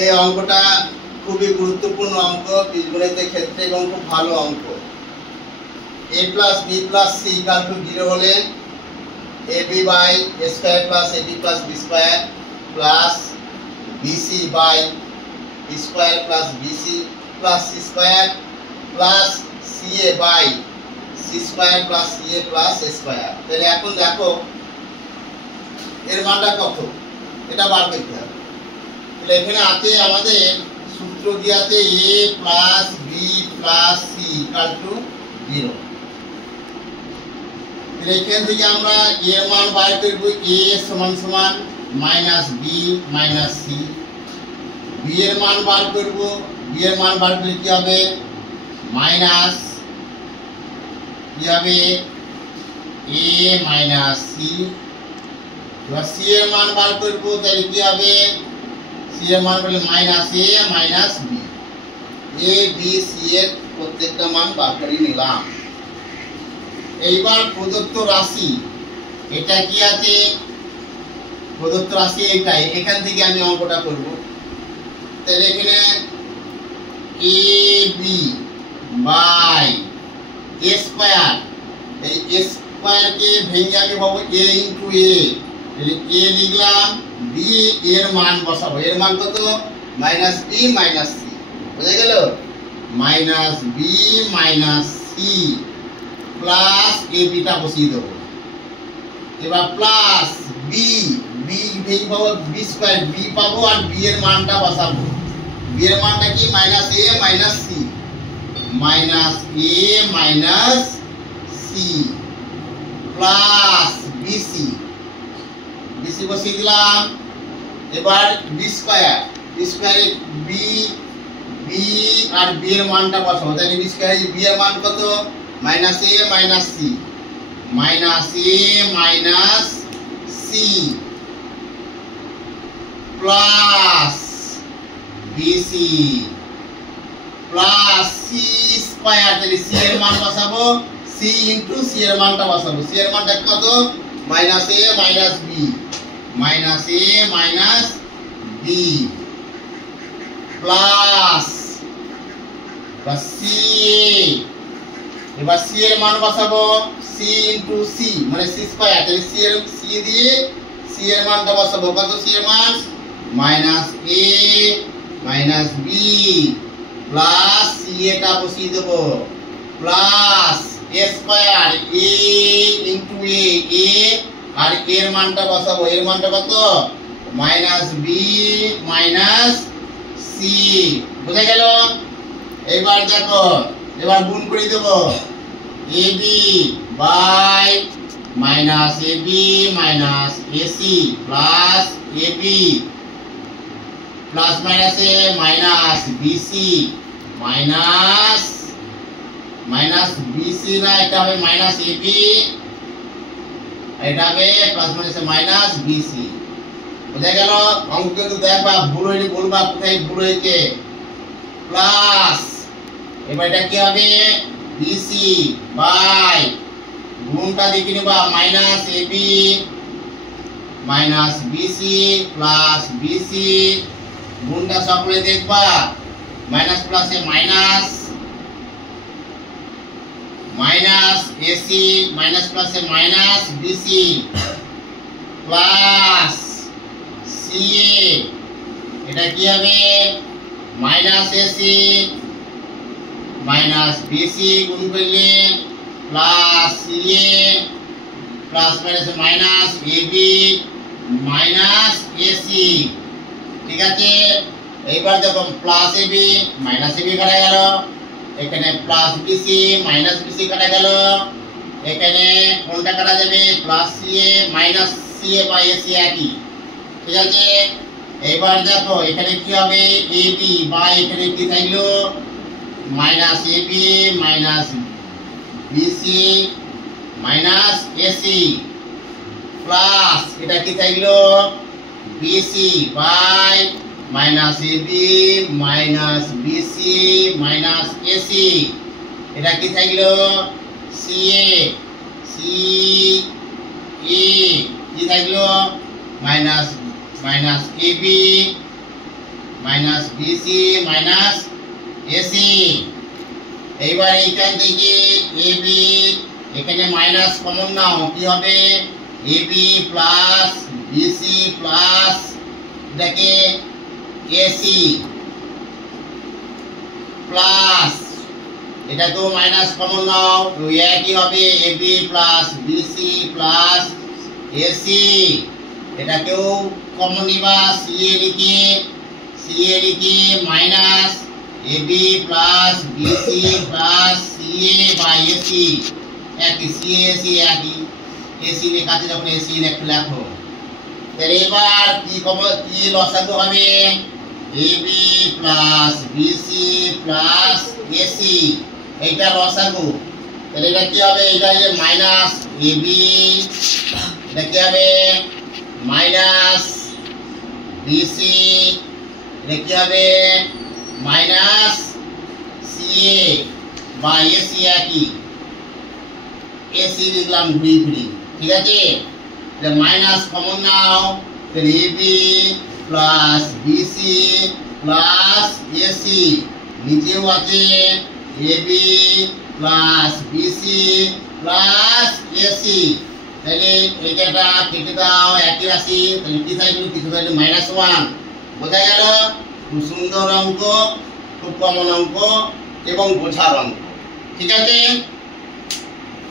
এই অঙ্কটা খুবই গুরুত্বপূর্ণ অঙ্ক বীজগণিতের ক্ষেত্রে এবং খুব ভালো অঙ্ক। a plus b plus c equal to 0 হলে ab by a square plus ab plus b square plus bc by b square plus bc plus c square plus ca by c square plus ca plus a square। তাহলে এখন দেখো এর মানটা কত, এটা বার করতে হবে। তাহলে এখানে আছে আমাদের সূত্র দিয়ে আছে a plus b plus c equal to 0। তাহলে এখান থেকে আমরা a এর মান বার করব, a সমান সমান minus b minus c। b এর মান বার করব, b এর মান বার করলে কি হবে মাইনাস কি হবে a মাইনাস c। এবার c এর মান বার করব, তাহলে কি হবে c এর মান বলে minus a minus b। a b c এর প্রত্যেকটা মান বার করে নিলাম। এইবার প্রদত্ত রাশি এটা কি আছে, প্রদত্ত রাশি এটাই, এখান থেকে আমি অঙ্কটা করব। তাহলে এখানে ab বাই a স্কয়ার, এই a স্কয়ার কে ভেঙে আমি পাবো a ইনটু a। তাহলে a লিখলাম, b এর মান বসাবো, এর মান কত মাইনাস b মাইনাস c, বুঝা গেল? Minus b minus c plus a beta বসিয়ে দেবো। এবার প্লাস b, b ভেঙে পাবো b স্কয়ার, b পাবো আর b এর মানটা বসাবো। b এর মানটা কি minus a minus c, minus a minus c plus bc, bc বসিয়ে দিলাম। এবার b স্কয়ার, b স্কয়ারে b আর b এর মানটা বসাবো। তাহলে b স্কয়ারে b এর মান কত minus a minus c, minus a minus c plus bc plus c square. তাহলে c এর মান বসাবো, c ইনটু c এর মানটা বসাবো। c এর মানটা কত minus a minus b, minus a minus b plus c। এবার c এর মান বসাবো, c ইনটু c মানে c স্কয়ার। তাহলে c দিয়ে c এর মানটা বসাবো, কত c এর মান minus a minus b plus c এটা বসিয়ে দেবো plus a square, a into a আর এর মানটা বসাবো, এর মানটা কত মাইনাস b মাইনাস c, বুঝা গেল? এবার দেখো, এবার গুণ করে দেবো ab by minus ab minus ac plus ab plus মাইনাসে minus bc minus minus bc না, এটা হবে মাইনাস ab, এটা হবে প্লাস মাইনাসে মাইনাস bc। বুঝা গেল? অঙ্ক কিন্তু দেখবা ভুল হইলে বলবা কোথায় ভুল হয়েছে। প্লাস এবার এটা কি হবে bc বাই গুণটা দেখে নিবা minus ab minus bc plus bc, গুণটা সকলে দেখবা মাইনাস প্লাসে মাইনাস মাইনাস ac মাইনাস প্লাসে মাইনাস bc প্লাস ca, এটা কি হবে মাইনাস ac মাইনাস bc গুণ করলে plus ca plus minus minus ab minus ac। ঠিক আছে, এইবার দেখো প্লাস ab মাইনাস ab কাটা গেল, এখানে প্লাস bc মাইনাস bc কাটা গেল, এখানে কোনটা কাটা যাবে plus ca minus ca by ac একই। ঠিক আছে, এইবার দেখো এখানে কি হবে ab বাই এখানে কি থাকলো minus ab minus bc minus ac plus এটা কি থাকলো bc by minus ab minus bc minus ac, এটা কি থাকলো ca ca, কি থাকলো minus minus ab minus BC minus AC. এইবার এইখান থেকে এবি, এখানে মাইনাস কমন নাও, কি হবে এবি প্লাস বিসি প্লাস এটাকে এসি প্লাস এটাকেও মাইনাস কমন নাও, একই হবে AB plus BC plus AC. এটাকেও কমন নিবা, সিএ লিখে minus AB plus BC plus CA by AC. একই সিএ এসি একই, এসি লেখাতে যখন এসি লেখো। তাহলে এবার কি লসাগু হবে AB plus BC plus AC, এইটা লসাগু। তাহলে এটা কি হবে, এটা যে মাইনাস এবি, এটা কি হবে মাইনাস বিসি, এটা কি হবে মাইনাস সিএ বা এসি একই, এসি লিখলাম ঘুরি ঘুরি, ঠিক আছে। মাইনাস কমন নাও, তাহলে AB plus BC plus AC, নিচেও আছে AB plus BC plus AC. তাহলে এটা কেটে দাও, একই রাশি, তাহলে কি থাকলো কিছু থাকলো -1। বোঝা গেল? খুব সুন্দর অঙ্ক, খুব কমন অঙ্ক এবং বোঝার অঙ্ক, ঠিক আছে।